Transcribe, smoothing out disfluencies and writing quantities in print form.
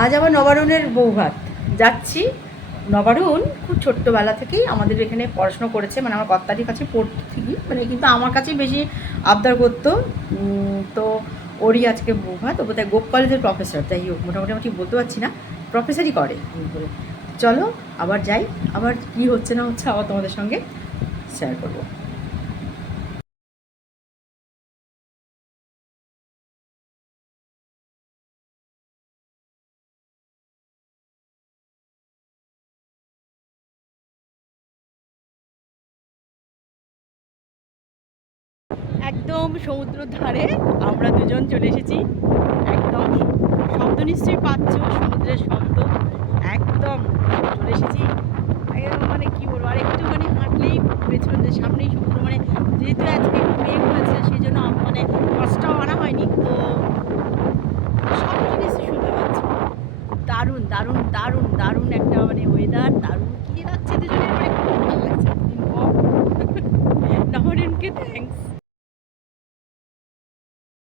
আজ আবার নবারুণের বৌভাত যাচ্ছি। নবারুণ খুব ছোট্টবেলা থেকেই আমাদের এখানে পড়াশোনা করেছে, মানে আমার কর্তারির কাছে পড়তো ঠিকই, মানে কিন্তু আমার কাছেই বেশি আবদার করতো। তো ওরই আজকে বৌভাত। ও বোধহয় গোপ কলেজের প্রফেসর, যাই হোক মোটামুটি আমি ঠিক বলতে পারছি না, প্রফেসরই করে বলে। চলো আবার যাই, আবার কী হচ্ছে না হচ্ছে আবার তোমাদের সঙ্গে শেয়ার করবো। একদম সমুদ্রের ধারে আমরা দুজন চলে এসেছি। একদম শব্দ নিশ্চয়ই পাচ্ছ, সমুদ্রের শব্দ। একদম চলে এসেছি। একদম মানে কী বলবো, আর একটুখানি হাঁটলেই পেছনে সামনেই সমুদ্র। মানে যেহেতু আজকে একটু মেঘ হয়েছে সেই জন্য মানে বাসটাও আনা হয়নি, তো শব্দ নিশ্চয়ই শুনতে পাচ্ছ। দারুণ দারুণ দারুণ দারুণ একটা মানে ওয়েদার, দারুণ কী লাগছে দুজনের, মানে খুব ভালো লাগছে। দিন পর নবরিনকে থ্যাঙ্কস।